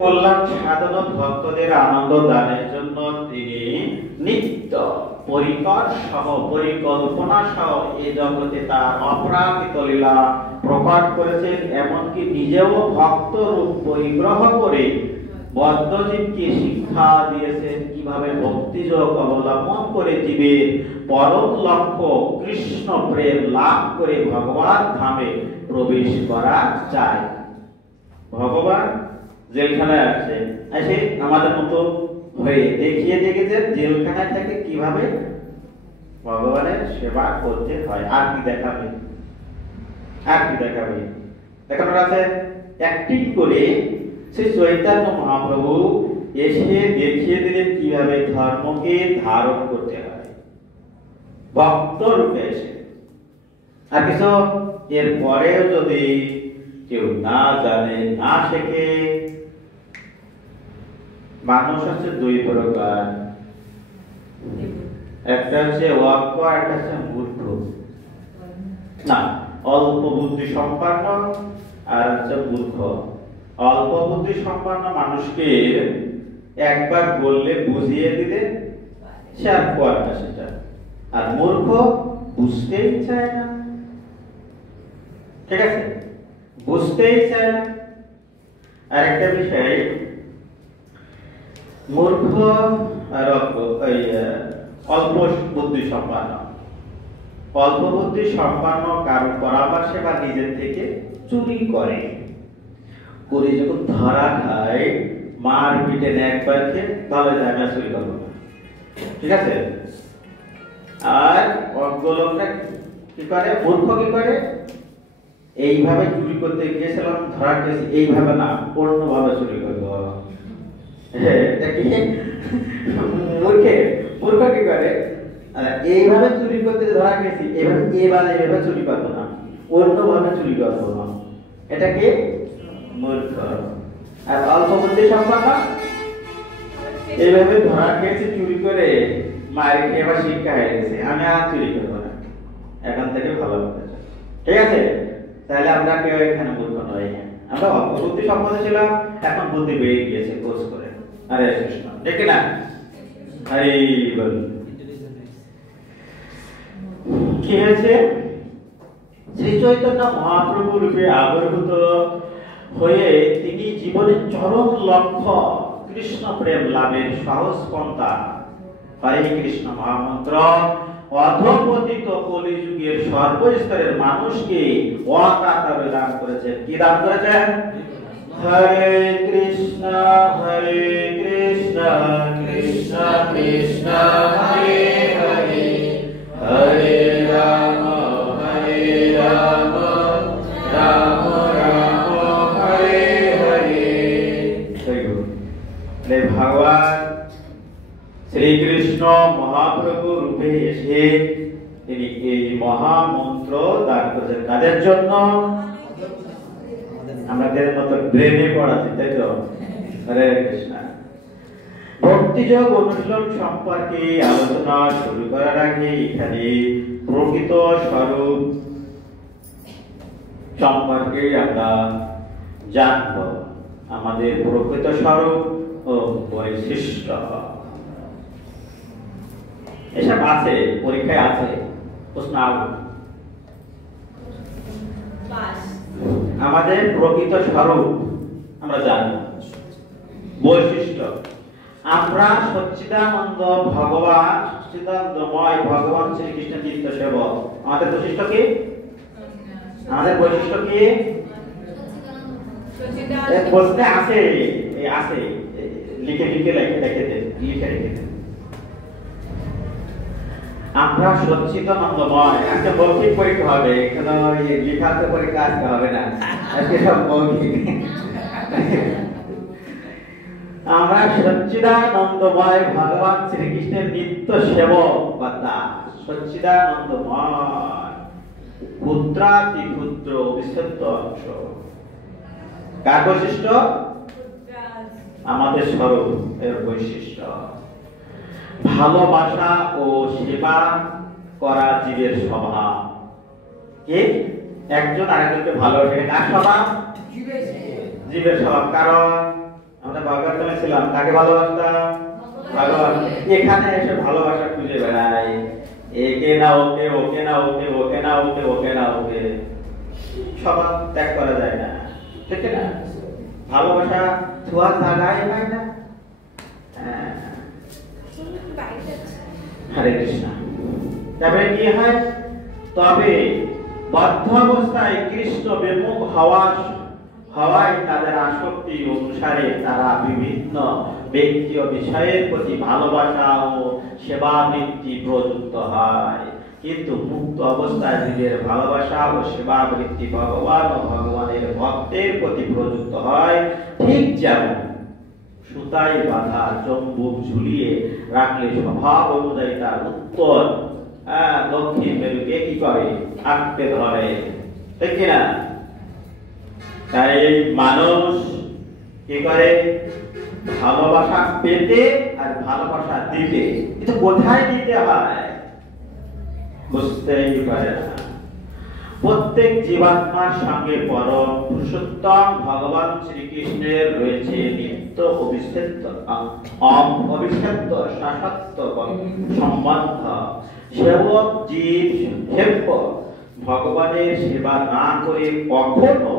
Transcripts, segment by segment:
কল্যাণ সাধন ভক্তদের আনন্দ দানের জন্য তিনি নিত্য পরিকর সহ পরিকল্পনা সহ এই জগতে তার অপরাকৃত লীলা প্রকট করেছেন। এমনকি নিজেও ভক্ত রূপ পরিগ্রহ করে বদ্ধজীবকে শিক্ষা দিয়েছেন কিভাবে ভক্তিযোগ অবলম্বন করে জীবের পরম লক্ষ্য কৃষ্ণ প্রেম লাভ করে ভগবান ধামে প্রবেশ করা যায়। ভগবান জেলখানায় আসছে, এসে আমাদের মতো হয়ে দেখিয়ে দেখেছেন জেলখানায় থেকে কিভাবে ভগবানের সেবা করতে হয়। আর কি দেখাবে, আর কি দেখাবে? দেখানোর আছে অ্যাক্টিং করে শ্রী চৈতন্য মহাপ্রভু এসে দেখিয়ে দিলেন কিভাবে ধর্মকে ধারণ করতে হয় ভক্ত রূপে এসে। আর কিছু এর পরেও যদি কেউ না জানে, না শেখে, মানুষ হচ্ছে দুই প্রকার, একটা হচ্ছে অজ্ঞ, একটা হচ্ছে মূর্খ। না, অল্প বুদ্ধি সম্পন্ন আর হচ্ছে মূর্খ। অল্প বুদ্ধি সম্পন্ন মানুষকে একবার বললে বুঝিয়ে দিলে সে আর পড়ে না সেটা, আর মূর্খ বুঝতেই চায় না। ঠিক আছে, বুঝতেই চায় না। আরেকটা বিষয়, মূর্খ আর অল্প বুদ্ধি সম্পন্ন, অল্প বুদ্ধি সম্পন্ন কারো পরামর্শে বা নিজের থেকে চুরি করে, করে যখন ধরা খায় মার পিটে একবার খেয়ে তাহলে আমি চুরি করবো না। ঠিক আছে, আর অজ্ঞ লোকটা কি করে, মূর্খ কি করে, এইভাবে চুরি করতে গিয়েছিলাম, ধরা খেয়েছি, এইভাবে না অন্যভাবে চুরি করবো। মূর্খ কি করে, এইভাবে চুরি করতে ধরা গেছি, এইভাবে চুরি করবো না, অন্যভাবে চুরি করবো না, এটাকে মূর্খ। আর অল্প বুদ্ধি সম্পন্ন এইভাবে ধরা খেয়েছি চুরি করে, মায়ের খেয়ে এবার শিক্ষা হয়ে গেছে, আমি আর চুরি করবো না, এখন থেকে ভালো কথা। ঠিক আছে, তাহলে আমরা কেউ এখানে মূর্খ নই, আমরা অল্প বুদ্ধি সম্পন্ন ছিলাম, এখন বুদ্ধি বেড়ে গিয়েছে কোর্স করে। হরে কৃষ্ণ, ঠিক না? হরি বল। কি হয়েছে? শ্রী চৈতন্য মহাপ্রভু রূপে আবির্ভূত হয়ে তিনি জীবনের চরম লক্ষ্য কৃষ্ণ প্রেম লাভের সহজ পন্থা হরে কৃষ্ণ মহামন্ত্র অধঃপতিত কলিযুগের সর্বস্তরের মানুষকে অকাতরে দান করেছেন। কি দান করেছেন? হরে কৃষ্ণ কৃষ্ণ কৃষ্ণ হরে হরে, হরে রাম রাম রাম হরে হরে। ভগবান শ্রীকৃষ্ণ মহাপ্রভু রূপে এসে তিনি এই মহামন্ত্র দান করেছেন কাদের জন্য? আমাদের মতো ব্রেনে পড়াতে, তাই তো? হরে কৃষ্ণ। ভক্তিযোগ অনুশীলন সম্পর্কে আলোচনা শুরু করার আগে এখানে প্রকৃত স্বরূপ সম্পর্কে আমরা জানব। আমাদের প্রকৃত স্বরূপ ও বৈশিষ্ট্য এসব আছে, পরীক্ষায় আছে, প্রশ্ন আসবে। আমাদের প্রকৃত স্বরূপ আমরা জানি, বৈশিষ্ট্য আমরা সচ্চিদানন্দ ভগবান, সচ্চিদানন্দময় ভগবান শ্রীকৃষ্ণ নিত্য সেবক। আমাদের বৈশিষ্ট্য কি? আমাদের বৈশিষ্ট্য কি? প্রশ্নে আছে, আছে, লিখে লিখে লিখে লিখে লিখে আমরা সচ্চিদানন্দময়। আজকে মৌখিক পরীক্ষা হবে, এখানে লেখাতে পরীক্ষা আসতে হবে না, আজকে সব মৌখিক। আমরা সচ্চিদানন্দময় ভগবান শ্রীকৃষ্ণের নিত্য সেবক বা দাস। সচ্চিদানন্দময় ক্ষুদ্রাতি ক্ষুদ্র বিশুদ্ধ অংশ। কার বৈশিষ্ট্য? আমাদের স্বরূপ এর বৈশিষ্ট্য। ভালোবাসা ও সেবা করা জীবের স্বভাব। কি? একজন আরেকজনকে ভালোবাসে, কার স্বভাব? জীবের স্বভাব। কারণ ভালোবাসছিলাম, কাকে ভালোবাসতাম? ভগবান। এখানে এসে ভালোবাসা খুঁজে বেড়াই, একে না ওকে, ওকে না ওকে, ওকে না ওকে, ওকে না ওকে, সবার ত্যাগ করা যায় না, ঠিক না? ভালোবাসা ছোঁয়া জায়গায় পায় না। হরে কৃষ্ণ। তবে কি হয়? তবে বদ্ধ অবস্থায় কৃষ্ণ বিমুখ হওয়ায় তাদের আসক্তি অনুসারে তারা বিভিন্ন ব্যক্তি ও বিষয়ের প্রতি ভালোবাসা ও সেবাবৃত্তি প্রযুক্ত হয়। কিন্তু মুক্ত অবস্থায় নিজের ভালোবাসা ও সেবাবৃত্তি ভগবান ও ভগবানের ভক্তের প্রতি প্রযুক্ত হয়। ঠিক যেমন সুতায় বাঁধা চম্বুক ঝুলিয়ে রাখলে স্বভাব অনুযায়ী তার উত্তর দক্ষিণ মেরুকে কি করে? আঁকড়ে ধরে, ঠিক না? তাই মানুষ কি করে? ভালোবাসা পেতে আর ভালোবাসা দিতে, কিন্তু কোথায় দিতে হয় বুঝতেই পারে না। প্রত্যেক জীবাত্মার সঙ্গে পরম পুরুষোত্তম ভগবান শ্রীকৃষ্ণের রয়েছে নিত্য অবিচ্ছেদ্য শাশ্বত সম্বন্ধ। সেবক জীব সেব্য ভগবানের সেবা না করে কখনো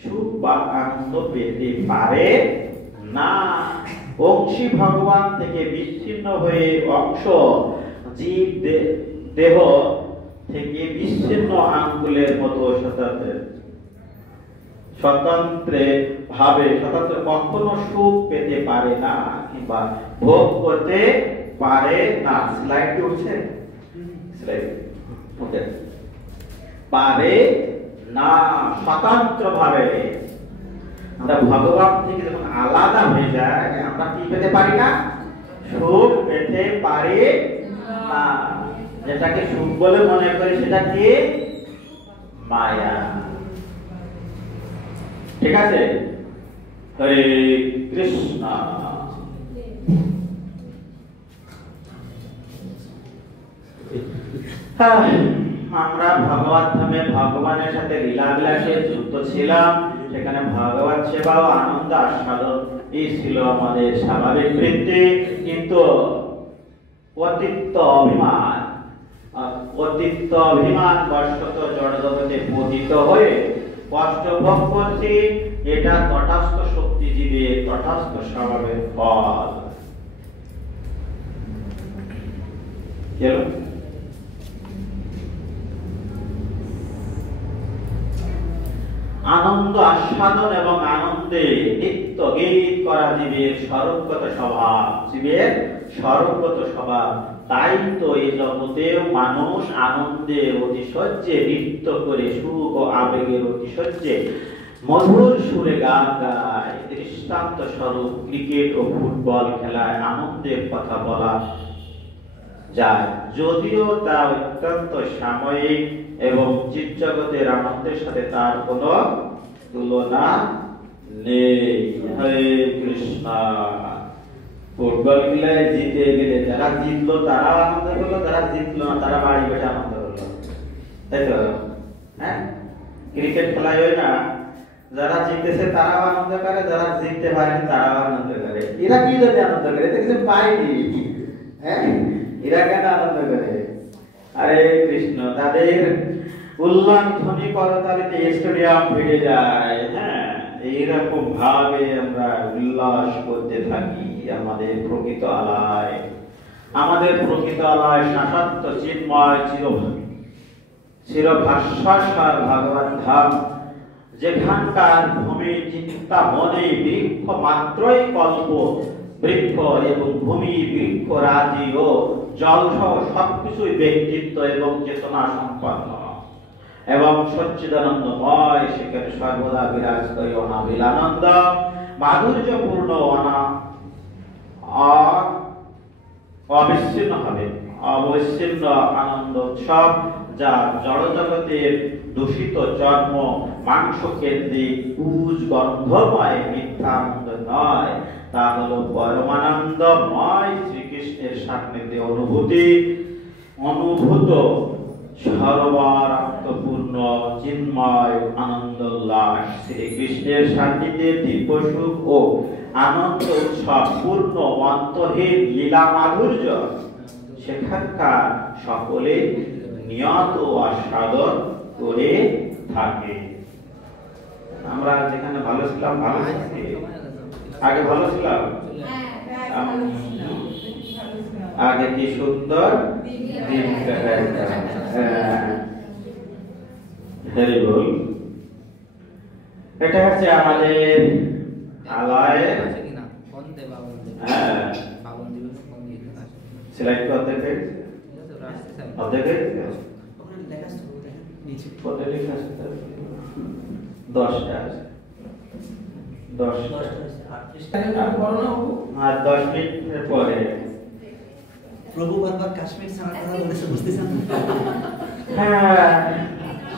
সুখ বা আনন্দ পেতে পারে না। অংশী ভগবান থেকে বিচ্ছিন্ন হয়ে অংশ জীব দেহ থেকে বিচ্ছিন্ন আঙ্গুলের মতো স্বতন্ত্র কখনো সুখ পেতে পারে না কিংবা ভোগ করতে পারে না। স্লাইড উঠছে, পারে না। স্বতন্ত্র ভাবে আমরা ভগবান থেকে যখন আলাদা হয়ে যায়, আমরা কি পেতে পারি না? সুখ পেতে পারি না। যেটাকে সুখ বলে মনে করি সেটা কি? মায়া। ঠিক আছে? হরে কৃষ্ণ। আমরা ভগবত ধামে ভগবানের সাথে লীলাবিলাসে যুক্ত ছিলাম। সেখানে ভগবত সেবা ও আনন্দ আস্বাদন এই ছিল আমাদের স্বাভাবিক বৃত্তি। কিন্তু অতিত্ব অভিমান বশত জড় জগতে পতিত হয়ে কষ্ট ভোগ করছি। এটা তটাস্থ শক্তিজীবের তটাস্থ স্বভাবের ফল। আনন্দ আস্বাদন এবং আনন্দে নিত্য গীত করা জীবের স্বরূপগত স্বভাব, জীবের স্বরূপগত স্বভাব। তাই তো এই জগতেও মানুষ আনন্দের অতিশয্যে নৃত্য করে, সুখ ও আবেগের অতিশয্যে মধুর সুরে গান গায়। দৃষ্টান্ত স্বরূপ ক্রিকেট ও ফুটবল খেলায় আনন্দের কথা বলা যায়, যদিও তা অত্যন্ত সাময়িক এবং জীবজগতের আনন্দের সাথে তার কোনো তুলনা নেই। হরে কৃষ্ণ। ফুটবল খেলায় জিতে গেলে যারা জিতলো তারা আনন্দ করলো, যারা জিতলো না তারা বাড়ি বসে আনন্দ করলো, তাই তো? হ্যাঁ, ক্রিকেট খেলায় হয় না, যারা জিতেছে তারাও আনন্দ করে, যারা জিততে পারেনি তারাও আনন্দ করে। এরা কি জন্য আনন্দ করে? এটা কিছু পায়নি, হ্যাঁ, এরা কেন আনন্দ করে? আরে কৃষ্ণ, তাদের উল্লাস ধ্বনি করতালিতে স্টেডিয়াম ফিরে যায়। হ্যাঁ, এইরকম ভাবে আমরা উল্লাস করতে থাকি আমাদের প্রকৃত আলয়। আমাদের প্রকৃত আলয় শাশ্বত চিন্ময় চিরভাস্বর ভগবান ধাম, যেখানকার ভূমি চিন্তা মনে বৃক্ষ মাত্রই কল্প বৃক্ষ এবং ভূমি বৃক্ষ রাজি ও জল সহ সবকিছুই ব্যক্তিত্ব এবং চেতনা সম্পন্ন এবং সচ্চিদানন্দময়। সেখানে সর্বদা বিরাজ করে অনাবিল আনন্দ, মাধুর্যপূর্ণ অবিচ্ছিন্ন আনন্দ উৎসব, যা জড়জগতের দূষিত চর্ম মাংস কেন্দ্রিক পুজ গন্ধময় মিথ্যা আনন্দ নয়। তা হলো পরমানন্দময় শ্রীকৃষ্ণের সান্নিধ্যে অনুভূত সর্বানন্দপূর্ণ চিন্ময় আনন্দ উল্লাস। শ্রীকৃষ্ণের সান্নিধ্যে দিব্য সুখ ও আনন্দ উৎসব পূর্ণ অন্তহীন লীলা মাধুর্য সেখানকার সকলে নিয়ত আস্বাদন করে থাকে। আমরা যেখানে ভালো ছিলাম, ভালো থাকি, আগে ভালো ছিলাম, আগে কি সুন্দর দিন কাটাইতাম। এটা হচ্ছে আমাদের আলয়ের সিলাইট অর্ধেক অর্ধেক 10টা আছে, 10 মিনিট পরে প্রভু বারবার কাশ্মীর ছাড়ার কথা বলেছে, বুঝতেছেন? হ্যাঁ,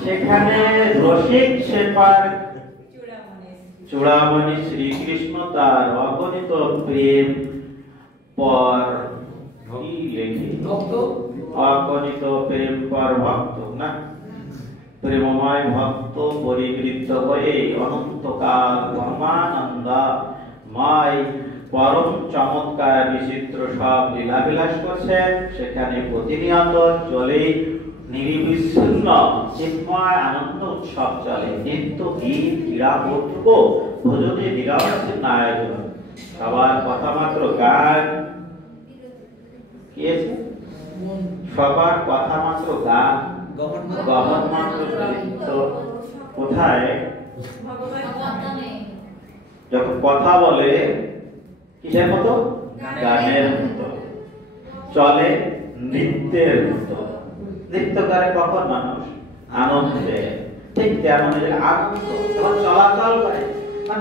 সেখানে রসিক সেপার চূড়ামণি শ্রীকৃষ্ণ তার অগণিত প্রেম পর অগণিত প্রেম পর ভক্ত না প্রেমময় ভক্ত পরিবৃত্ত হয়ে অনন্তকাল পরমানন্দময় পরম চমৎকার বিচিত্র সব লীলাবিলাস করছেন। সেখানে প্রতিনিয়ত চলে নির্বিচ্ছিন্ন চিন্ময় আনন্দ উৎসব চলে। নিত্য গীত ক্রীড়া কৌতুক ভোজনে নিরাবচ্ছিন্ন আয়োজন, সবার কথামাত্র গান, সবার কথামাত্র গান, গহন মাত্র নৃত্য। কোথায় যখন কথা বলে কিসের মতো? গানের মতো। চলে নৃত্যের মতো। নৃত্য করে কখন মানুষ? আনন্দে। ঠিক তেমন আনন্দ যখন চলাচল করে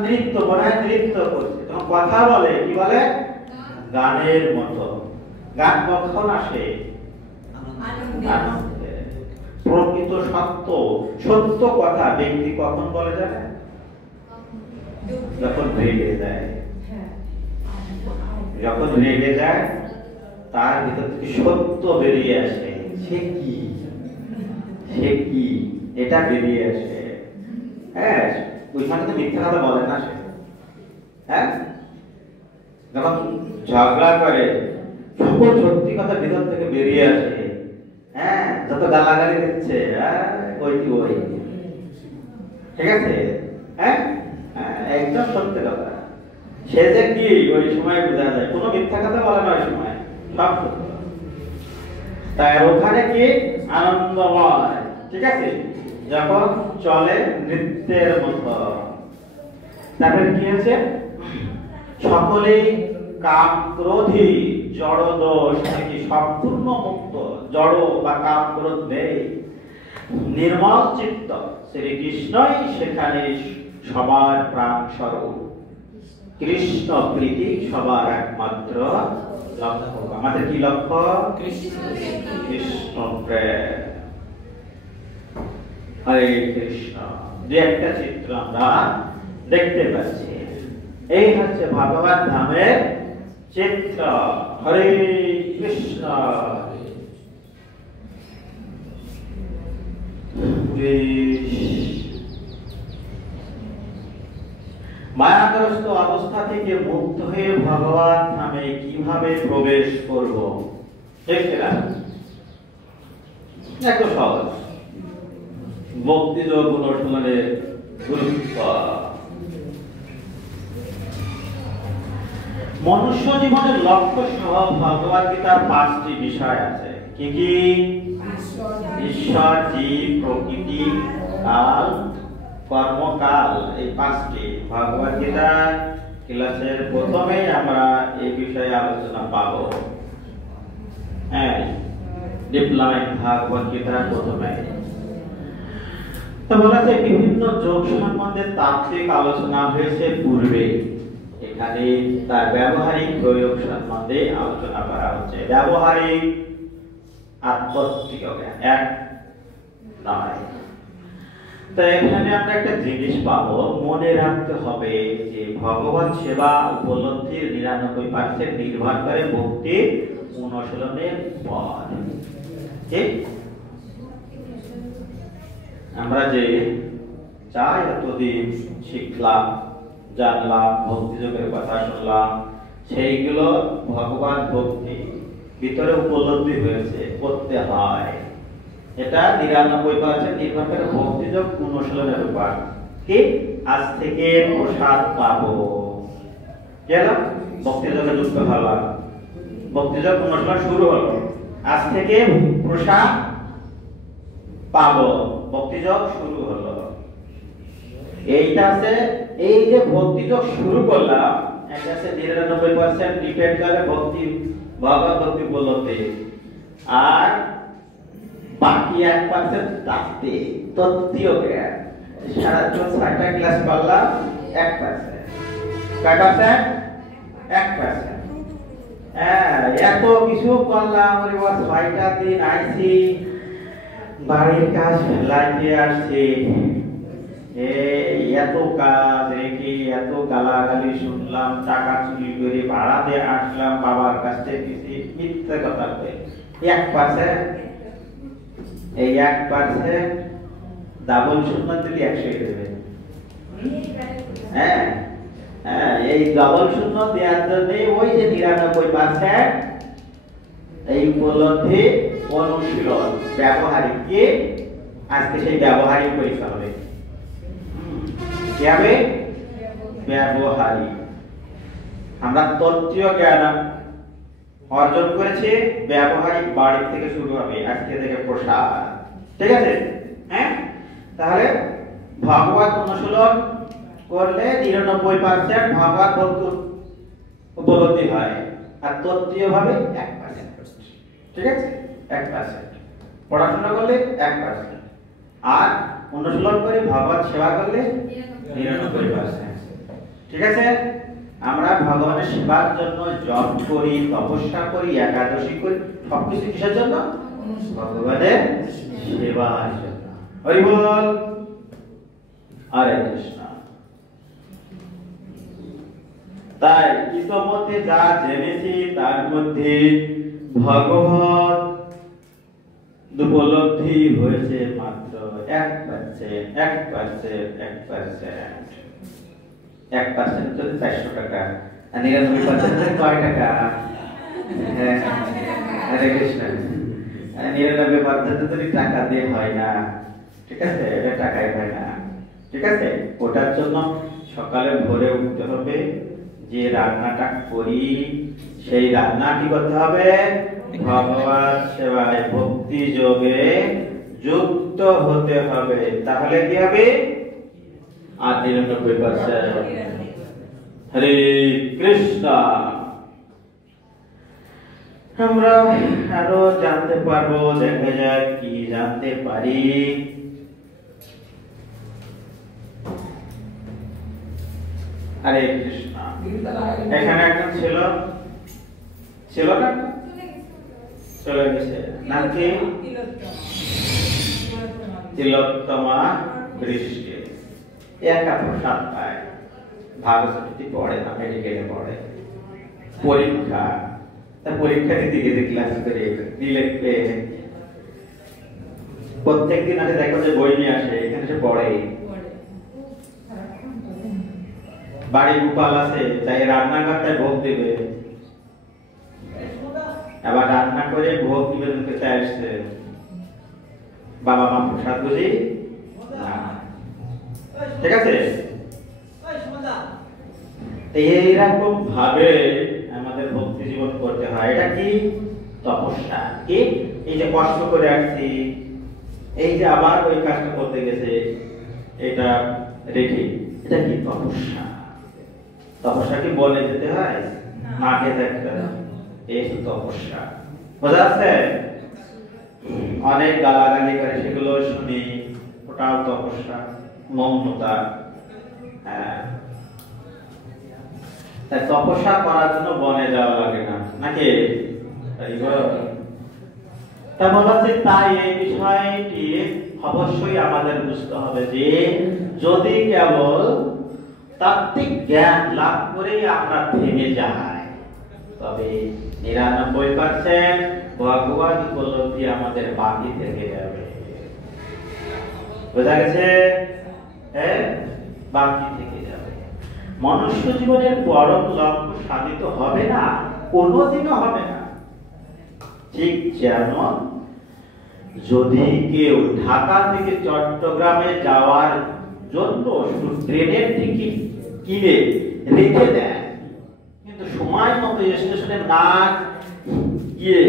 নৃত্য মনে হয় নৃত্য করছে, তখন কথা বলে কি বলে? গানের মতো। গান কখন আসে? আনন্দে। প্রকৃত সত্য সত্য কথা ব্যক্তি কখন বলে জানে? যখন রেগে যায়। যখন রেগে যায় তার ভিতর থেকে সত্য বেরিয়ে আসে। সে কি এটা বেরিয়ে আসে। হ্যাঁ, ওই সময় তো মিথ্যা কথা বলে না সে। হ্যাঁ, যখন ঝগড়া করে সকল সত্যি কথা ভিতর থেকে বেরিয়ে আসে। হ্যাঁ, যত গালাগালি দিচ্ছে ওই ঠিক আছে। হ্যাঁ, একদম সত্যি কথা। সে যে কি ওই সময় বোঝা যায়, কোনো মিথ্যা কথা বলে না ওই সময়, সব সত্য। তাই ওখানে কি আনন্দময়। ঠিক আছে, যখন চলে নৃত্যের মতো। তারপরে কি আছে? সকলেই কাম ক্রোধী জড় দোষ থেকে সম্পূর্ণ মুক্ত, জড় বা কাম ক্রোধ নেই, নির্মল চিত্ত শ্রীকৃষ্ণই সেখানে সবার প্রাণ স্বরূপ। কৃষ্ণ প্রীতি সবার একমাত্র লক্ষ্য। আমাদের কি লক্ষ্য? কৃষ্ণ প্রেম। হরে কৃষ্ণ। যে একটা চিত্র আমরা দেখতে পাচ্ছি, এই হচ্ছে ভগবান ধামের চিত্র। হরে কৃষ্ণ। মায়াগ্রস্ত অবস্থা থেকে মুক্ত হয়ে ভগবান ধামে কিভাবে প্রবেশ করব? একটু সহজ। ভক্তি যোগ অনুশীলনের গুরুত্ব। মনুষ্য জীবনের লক্ষ্য সহ ভগবদ গীতার 5টি বিষয় আছে। কি কি? ঈশ্বর, জীব, প্রকৃতি, কাল, কর্মকাল। এই 5টি ভগবদ গীতার ক্লাসের প্রথমে আমরা এই বিষয়ে আলোচনা পাব। হ্যাঁ, ডিপ্লোমা ভগবদ গীতার প্রথমে তো বলেছে বিভিন্ন যোগ সম্বন্ধে তাত্ত্বিক আলোচনা হয়েছে পূর্বে। এখানে তার ব্যবহারিক প্রয়োগ সম্বন্ধে আলোচনা করা হচ্ছে। ব্যবহারিক আত্মত্বিক এক নয়। তো এখানে আমরা একটা জিনিস পাবো, মনে রাখতে হবে যে ভগবত সেবা উপলব্ধির 99% নির্ভর করে ভক্তি অনুশীলনের উপর। ঠিক? আমরা যে চাই এতদিন শিখলাম, জানলাম, ভক্তি যোগের কথা শুনলাম, সেইগুলো ভগবান ভক্তি ভিতরে উপলব্ধি হয়েছে, করতে হয়। এটা 99% নির্ভর করে ভক্তিযোগ অনুশীলনের উপর। কি আজ থেকে প্রসাদ পাবো, গেল ভক্তিযোগে যুক্ত হলাম, ভক্তিযোগ অনুশীলন শুরু হলো, আজ থেকে প্রসাদ পাবো, ভক্তিযোগ শুরু হলো। এইটা আছে, এই যে ভক্তিযোগ শুরু করলাম, এটা আছে 99% ডিপেন্ড করে ভক্তি, ভগবত ভক্তি বলতে, আর বাকি 1% তাত্ত্বে তত্ত্বীয় জ্ঞান। সারাদিন 6টা ক্লাস করলাম, 1%। কয় পার্সেন্ট? 1%। হ্যাঁ, এত কিছু করলাম, ওরে বাবা 6টা দিন আইছি, বাড়ির কাজ ফেলাইতে আসছি, এত কাজ রেখে এত গালাগালি শুনলাম, টাকা চুরি করে ভাড়া দিয়ে আসলাম, বাবার কাছ থেকে মিথ্যে কথা বলে 1%। এই 1% ডাবল শূন্য দিলে 100 দেবে। হ্যাঁ হ্যাঁ, এই ডাবল শূন্য দেওয়ার জন্য ওই যে 99% এই উপলব্ধি অনুশীলন ব্যবহারিক, কি আজকে সেই ব্যবহারিক পরীক্ষা হবে। কি হবে? ব্যবহারিক। আমরা তত্ত্বীয় জ্ঞান অর্জন করেছি, ব্যবহারিক বাড়ি থেকে শুরু হবে, আজকে থেকে প্রসাদ। ঠিক আছে? হ্যাঁ, তাহলে ভগবত অনুশীলন করলে 99% ভগবত ভক্তি উপলব্ধি হয়, আর তত্ত্বীয় ভাবে 1%। ঠিক আছে? 1%। পড়াশোনা করলে 1%, আর অনুশীলন করে ভগবত সেবা করলে 99%। ঠিক আছে? আমরা ভগবানের সেবার জন্য জপ করি, তপস্যা করি, একাদশী করি, সবকিছু কিসের জন্য? ভগবানের সেবার জন্য। হরি বল, হরে কৃষ্ণ। তাই ইতোমধ্যে যা জেনেছি তার মধ্যে ভগবত উপলব্ধি হয়েছে মাত্র 1%। 1% যদি 400 টাকা, আর 99% কয় টাকা? হরে কৃষ্ণ। 99% যদি টাকা দিয়ে হয় না, ঠিক আছে, এটা টাকাই হয় না। ঠিক আছে? ওটার জন্য সকালে ভোরে উঠতে হবে, যে রান্নাটা করি সেই রান্না কি করতে হবে? ভগবান সেবায় ভক্তি যোগে যুক্ত হতে হবে। তাহলে কি হবে? আর 99%। হরে কৃষ্ণ। আমরা আরো জানতে পারবো, দেখা যাক কি জানতে পারি। হরে কৃষ্ণ। এখানে একজন ছিল না, চলে গেছে, নাম কি? তিলোত্তমা বৃষ্টি। একা প্রসাদ পায়, ভাগবতী পড়ে না, মেডিকেলে পড়ে, পরীক্ষা, তা পরীক্ষা দিতে গেছে ক্লাস করে দিলে প্রত্যেকদিন আগে দেখো যে বই নিয়ে আসে, এখানে সে পড়ে। বাড়ি গোপাল আছে, তাই রান্নাঘরটায় ভোগ দেবে, আবার রান্না করে ভোগ নিবেদন করতে আসছে। বাবা মা প্রসাদ বুঝি না। ঠিক আছে? এইরকম ভাবে আমাদের ভক্তি জীবন করতে হয়। এটা কি? তপস্যা। কি? এই যে কষ্ট করে আসছি, এই যে আবার ওই কাজটা করতে গেছে, এটা রেখে, এটা কি? তপস্যা। তপস্যা কি বলে যেতে হয়? মাঠে থাকতে হয়, এই তপস্যা। বোঝা যাচ্ছে? অনেক গালাগালি করে, সেগুলো শুনি, ওটাও তপস্যা, মৌনতা। তাই তপস্যা করার জন্য বনে যাওয়া লাগে না, নাকি? তা বলা হচ্ছে, তাই এই বিষয়টি অবশ্যই আমাদের বুঝতে হবে যে যদি কেবল তাত্ত্বিক জ্ঞান লাভ করেই আমরা ভেঙে যাই, তবে 99% ভগবান উপলব্ধি আমাদের বাকি থেকে যাবে। বোঝা গেছে? বাকি থেকে যাবে। মনুষ্য জীবনের পরম লক্ষ্য সাধিত হবে না, কোনোদিনও হবে না। ঠিক যেমন যদি কেউ ঢাকা থেকে চট্টগ্রামে যাওয়ার জন্য ট্রেনের টিকিট কিনে রেখে দেয়, কিন্তু সময় মতো স্টেশনে না গিয়ে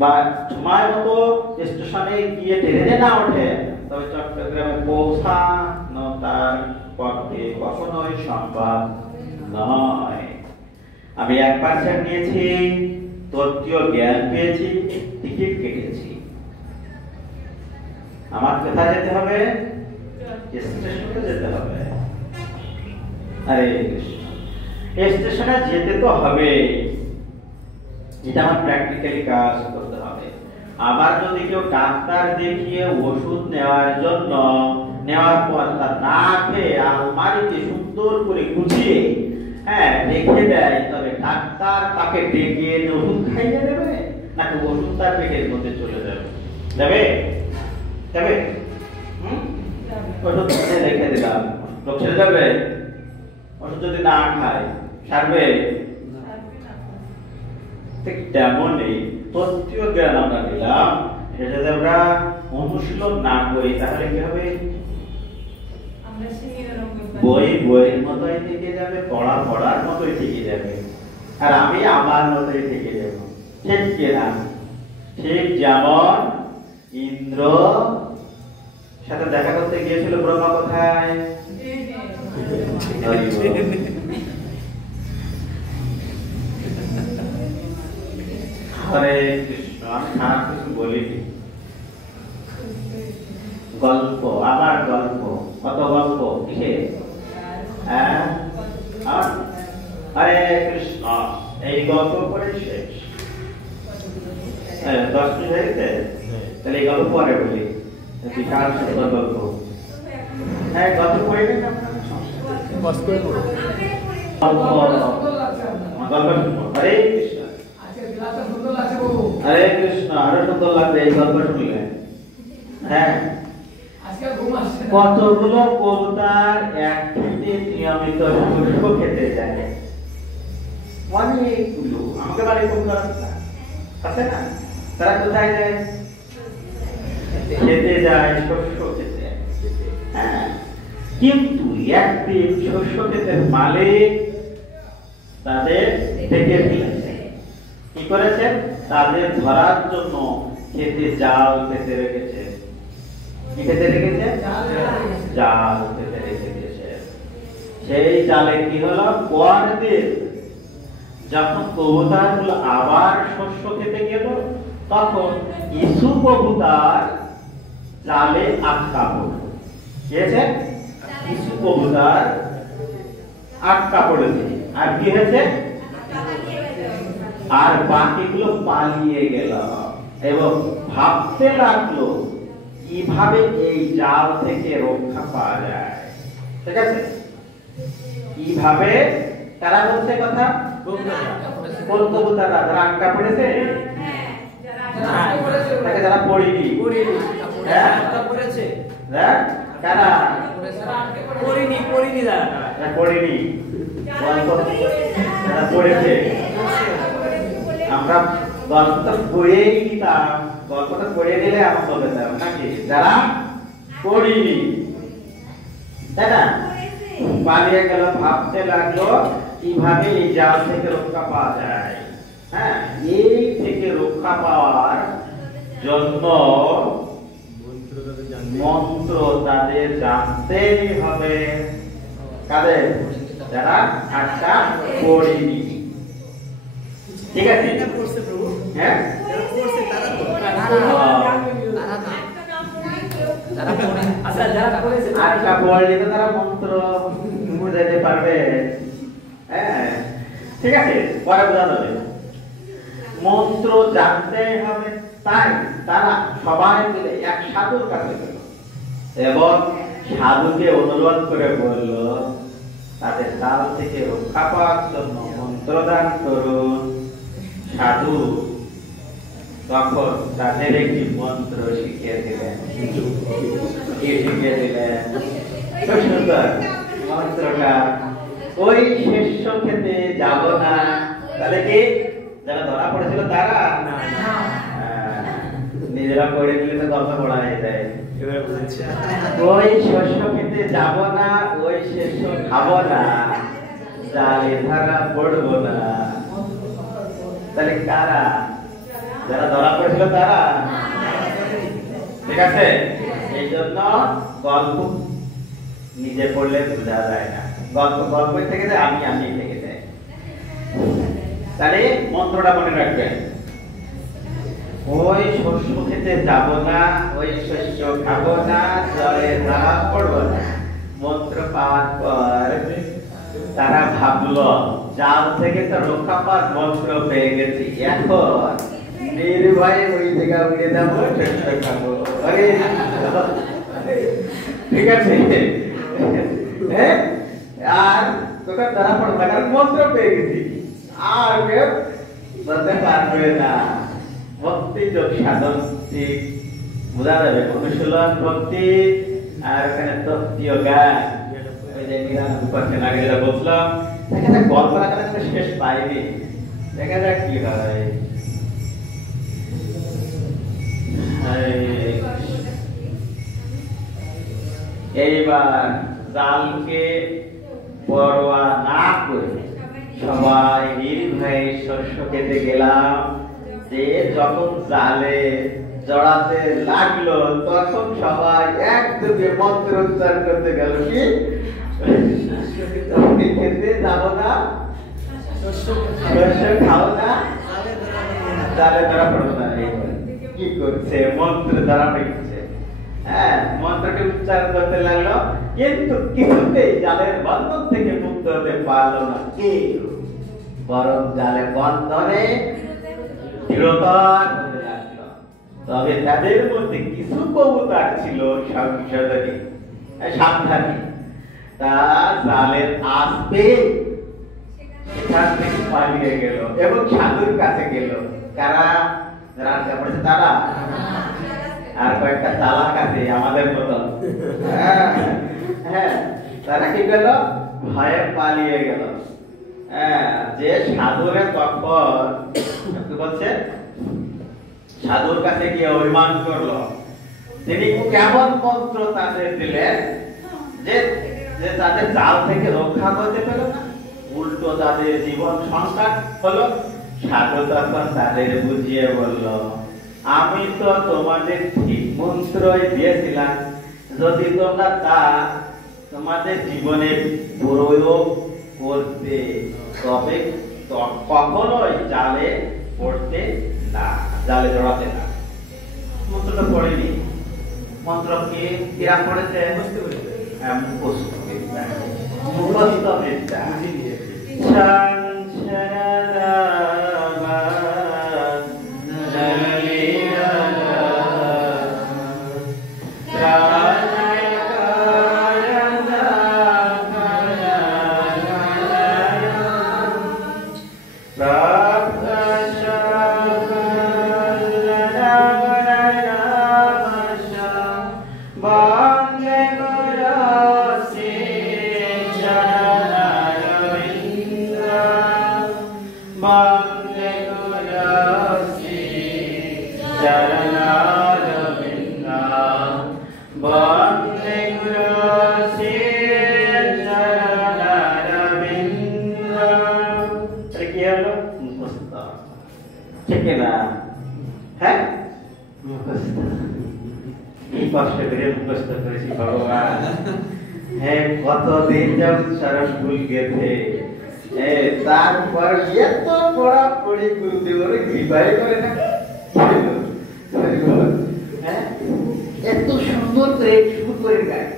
বা সময় মতো স্টেশনে গিয়ে ট্রেনে না ওঠে, তবে চট্টগ্রামে পৌঁছানো তার পক্ষে কখনোই সম্ভব নয়। আমি 1% নিয়েছি, তত্ত্বীয় জ্ঞান পেয়েছি, টিকিট কেটেছি, আমার কোথায় যেতে হবে? স্টেশনে যেতে হবে। আরে স্টেশনে যেতে তো হবে, এটা আমার প্র্যাকটিক্যালি কাজ করতে হবে। আবার যদি কেউ ডাক্তার দেখিয়ে ওষুধ নেওয়ার জন্য নেওয়ার পর তা না খেয়ে আলমারিতে সুন্দর করে গুছিয়ে রেখে দেয়, তবে ডাক্তার তাকে ডেকে ওষুধ খাইয়ে দেবে নাকি ওষুধ তার পেটের মধ্যে চলে যাবে? যাবে যাবে ওষুধ রেখে দিলাম, লোক ছেড়ে যাবে? ওষুধ যদি না খায় সারবে? ঠিক তেমনই তত্ত্বীয় জ্ঞান আমরা দিলাম, সেটা যদি আমরা অনুশীলন না করি তাহলে কি হবে? বইয়ের মতোই থেকে যাবে, পড়ার মতোই থেকে যাবে, আর আমি আমার মতোই থেকে যাব। ঠিক কিনা? ঠিক যেমন ইন্দ্র সাথে দেখা করতে গিয়েছিল ব্রহ্মা, কোথায়? হরে কৃষ্ণ। আমি খারাপ কিছু বলিনি, গল্প, আবার গল্প, কত গল্প কিসে? হরে কৃষ্ণ। এই গল্প পরে শেষ। 10 মিনিট হয়ে গেছে, তাহলে এই গল্প পরে বলি। বিশাল সুন্দর গল্প। গল্প পড়ে নেন আপনারা, গল্প শুনবো। হরে কৃষ্ণ। হরে কৃষ্ণ। আরো সুন্দর লাগবে এই গল্প শুনলে। কতগুলো কবুতর একসাথে নিয়মিত শস্য খেতে যায়? অনেকগুলো। আমাকে বাড়ি কবুতর আছে না, তারা কোথায় যায়? খেতে যায়, শস্য খেতে। কিন্তু একদিন শস্য ক্ষেতের মালিক তাদের ডেকে ফেলেছে। কি করেছে? তাদের ধরার জন্য খেতে জাল পেতে রেখেছে। কি পেতে রেখেছে? জাল পেতে রেখেছে। সেই জালে কি হলো? পরদিন যখন কবুতরগুলো আবার শস্য খেতে গেল, তখন কিছু কবুতর জালে আটকা পড়ল। কি হয়েছে? কিছু কবুতর আটকা পড়েছে। আর কি হয়েছে? আর বাকিগুলো পালিয়ে গেল এবং ভাবতে লাগলো কিভাবে এই জাল থেকে রক্ষা পাওয়া যায়। ঠিক আছে? কিভাবে? তারা বলছে কথা, কোন কবুতররা যারা আটকা পড়েছে? যারা পড়েনি। কারা পড়েনি? যারা পড়েছে। আমরা গল্পটা পড়েই নিতাম, গল্পটা পড়ে দিলে আমার বলে দিতাম নাকি? যারা পড়িনি, তাই না? পালিয়ে গেল, ভাবতে লাগলো কিভাবে এই জাল থেকে রক্ষা পাওয়া যায়। এই থেকে রক্ষা পাওয়ার জন্য মন্ত্র তাদের জানতেই হবে। কাদের? যারা আটকা পড়েনি। ঠিক আছে? হ্যাঁ, আটকা পড়লে তো তারা মন্ত্র বুঝাইতে পারবে। ঠিক আছে, পরে বোঝা যাবে। মন্ত্র জানতে হবে, তাই তারা সবাই মিলে এক সাধুর কাছে গেল এবং সাধুকে অনুরোধ করে বলল তাদের জাল থেকে রক্ষা পাওয়ার জন্য মন্ত্রদান করুন। সাধু তখন তাদের একটি মন্ত্র শিখিয়ে দিলেন। কি শিখিয়ে দিলেন? সুন্দর মন্ত্রটা ওই শেষ্য খেতে যাব না। তাহলে কি যারা ধরা পড়েছিল তারা নিজেরা পড়ে দিলে তো গল্প পড়া হয়ে যায়। ওই শস্য খেতে যাব না, ওই শস্য খাবো না, জালে ধরা পড়বো না। তাহলে কারা? যারা ধরা পড়েছিল তারা। ঠিক আছে, এই জন্য গল্প নিজে পড়লে বোঝা যায় না, গল্প থেকে যায়, আমি থেকে যায়। তাহলে মন্ত্রটা মনে রাখবেন, ওই শস্য খেতে যাব না, ওই শস্য খাবো না, জলে ধরা পড়বো না। মন্ত্র পাওয়ার পর তারা ভাবলো জাল থেকে তো রক্ষা পাওয়ার মন্ত্র পেয়ে গেছি, এখন নির্ভয়ে ওই জায়গা উড়ে যাবো, শস্য খাবো। ঠিক আছে, আর তোকে ধরা পড়বে না, মন্ত্র পেয়ে গেছি, আর কেউ বলতে পারবে না। ভক্তি যোগ সাধন ঠিক বোঝা যাবে, অনুশীলন ভক্তি আর ওখানে তত্ত্বীয় জ্ঞান। ওই যে 99% আগে যেটা বলছিলাম, দেখা যাক গল্প রাখার শেষ পাইনি, দেখা যাক কি হয়। এইবার জালকে পরোয়া না করে সবাই নির্ভয়ে শস্য খেতে গেলাম। যে যখন জালে জড়াতে লাগলো তখন সবাই একযোগে মন্ত্র উচ্চারণ করতে গেল, কি খেতে যাব না, শস্য খাও না, জালে ধরা পড়ো না। কি করছে? মন্ত্র দ্বারা পেয়েছে। হ্যাঁ, মন্ত্রটি উচ্চারণ করতে লাগলো, কিন্তু কিছুতেই জালের বন্ধন থেকে মুক্ত হতে পারলো না কে, বরং জালের বন্ধনে দৃঢ়তার হতে লাগলো। তবে তাদের মধ্যে কিছু কবুতর ছিল সংশোধনী, সাবধানী, তা জালের আসবে সেখান থেকে পালিয়ে গেল এবং সাধুর কাছে গেল। কারা? যারা আটকা পড়েছে তারা, আর কয়েকটা চালাক আছে আমাদের মতো। হ্যাঁ, তারা কি গেল? ভয়ে পালিয়ে গেল। যে সাধুরে তখন কি বলছে, সাধুর কাছে গিয়ে অভিমান করলো। তিনি কেমন মন্ত্র তাদের দিলেন যে তাদের জাল থেকে রক্ষা করতে পেল না, উল্টো তাদের জীবন সংকট হলো। সাধু তখন তাদের বুঝিয়ে বলল, আমি তো তোমাদের ঠিক মন্ত্রই দিয়েছিলাম, যদি তোমরা তা তোমাদের জীবনে প্রয়োগ করতে তবে কখনোই জালে পড়তে না, জালে জড়াতে না। মন্ত্রটা পড়েনি, মন্ত্র কি কিরা পড়েছে? মুখস্থ বিদ্যা, মুখস্থ বিদ্যা। কতদিন যেমন সারা ভুল গেছে, তারপর এত পড়াপড়ি গুরুদেবের কৃপাই করে না, এত সুন্দর করে শুরু করে গায়।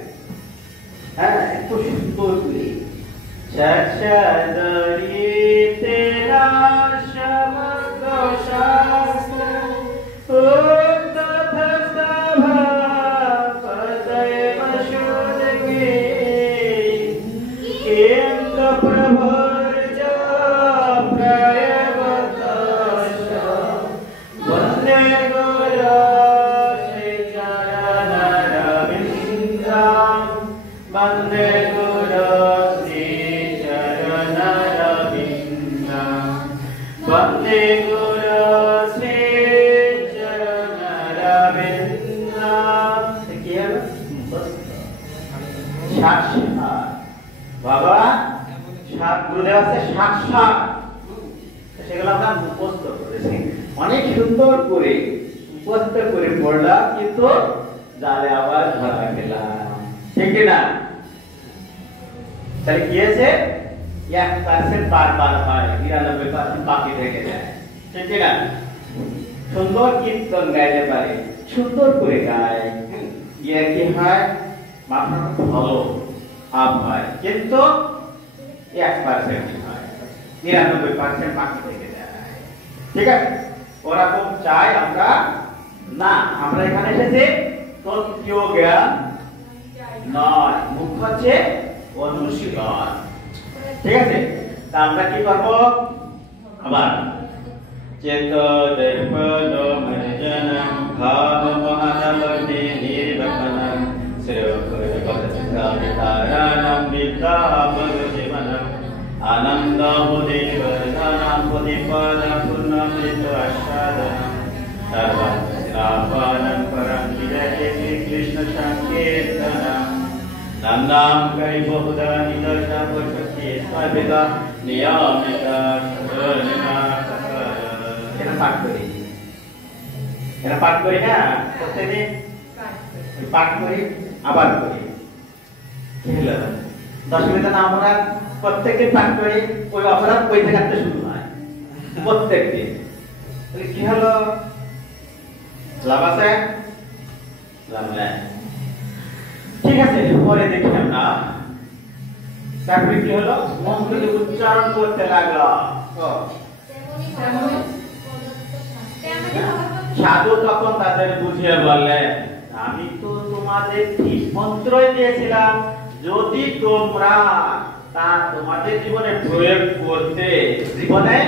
হ্যাঁ, এত সুন্দর করে তেরা শব্দ শাস্ত্র Bande Guru বন্দে গুরু শ্রী চরণারবিন্দ। কি হলো? সাক্ষাৎ বাবা, সাত গুরুদেব আছে সাক্ষাৎ, সেগুলো আমরা মুখস্থ করেছি, অনেক সুন্দর করে মুখস্থ করে পড়লাম, কিন্তু জালে আবার ধরা গেলাম, ঠিক না? তাহলে কি হয়েছে? 1% বারবার হয়, 99% বাকি থেকে যায়, ঠিক না? সুন্দর কীর্তন গাইতে পারে, সুন্দর করে গায়, ইয়ে কি হয়? মাথা ভালো আপ হয়, কিন্তু 1% হয়, 99% বাকি থেকে যায়, ঠিক আছে? ওরকম চাই আমরা না। আমরা এখানে এসেছি তত্ত্বীয় জ্ঞান নয়, মুখ্য হচ্ছে অনুশীলন, ঠিক আছে? তা আমরা কি করবো? আবার চেত দর্পণ মর্জনম ভাব মহানবতি নির্বাপনম শ্রেয়করপদচিতাবিতারাণম বিদ্যাপদজীবনম আনন্দ বুদ্ধিবর্ধনম বুদ্ধিপদপূর্ণমৃত আস্বাদনম সর্বস্নাপানম পরম বিজয়ে শ্রীকৃষ্ণ সংকীর্তনম নাম করি বহুধা নিদর্শা পশক্তি স্থাপিতা নিয়মিতা সরণা। এটা পাঠ করি, এটা পাঠ করি না প্রত্যেকদিন, পাঠ করি আবার করি, কি হলো? দশমীতে না আমরা প্রত্যেকদিন পাঠ করি, ওই অপরাধ বই থেকে আসতে শুরু হয় প্রত্যেকদিন, তাহলে কি হলো? লাভ আছে? লাভ নাই। ঠিক আছে, পরে দেখি আমরা। তারপরে কি হলো? মন্ত্রটি উচ্চারণ করতে লাগলো। সাধু তখন তাদের বুঝিয়ে বললেন, আমি তো তোমাদের ঠিক মন্ত্রই দিয়েছিলাম, যদি তোমরা তা তোমাদের জীবনে প্রয়োগ করতে, জীবনে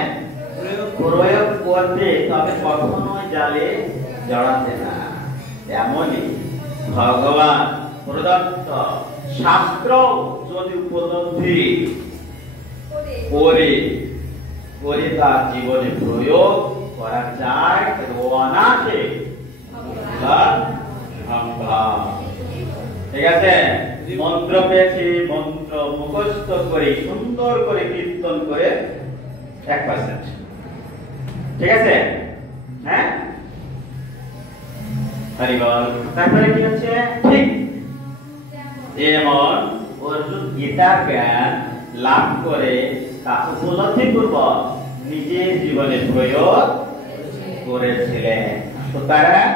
প্রয়োগ করতে, তবে কখনোই জালে জড়াতে না। এমনই ভগবান প্রদত্ত শাস্ত্র যদি উপলব্ধি করে করে তার জীবনে প্রয়োগ করা যায়, অনাথে সম্ভব, ঠিক আছে? মন্ত্র পেয়েছি, মন্ত্র মুখস্থ করে সুন্দর করে কীর্তন করে 1%, ঠিক আছে? হ্যাঁ, হরি বল। তারপরে কি হচ্ছে? ঠিক যেমন অর্জুন গীতার জ্ঞান লাভ করে তা উপলব্ধি পূর্বক নিজের জীবনে প্রয়োগ করেছিলেন। সুতরাং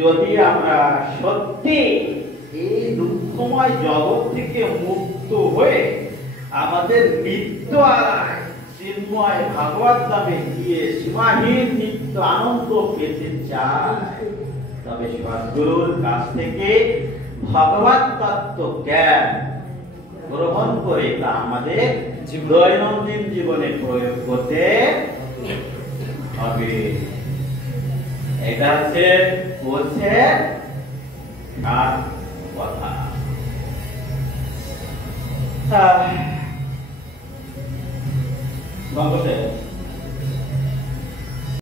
যদি আমরা সত্যি এই দুঃখময় জগৎ থেকে মুক্ত হয়ে আমাদের নিত্য আলায় চিন্ময় ভাগবত ধামে গিয়ে সীমাহীন নিত্য আনন্দ পেতে চাই, তবে সদ্গুরুর কাছ থেকে ভগবত তত্ত্ব জ্ঞান গ্রহণ করে তা আমাদের দৈনন্দিন জীবনে প্রয়োগ করতে হবে। এটা হচ্ছে বলছে কথা। গঙ্গোত্রী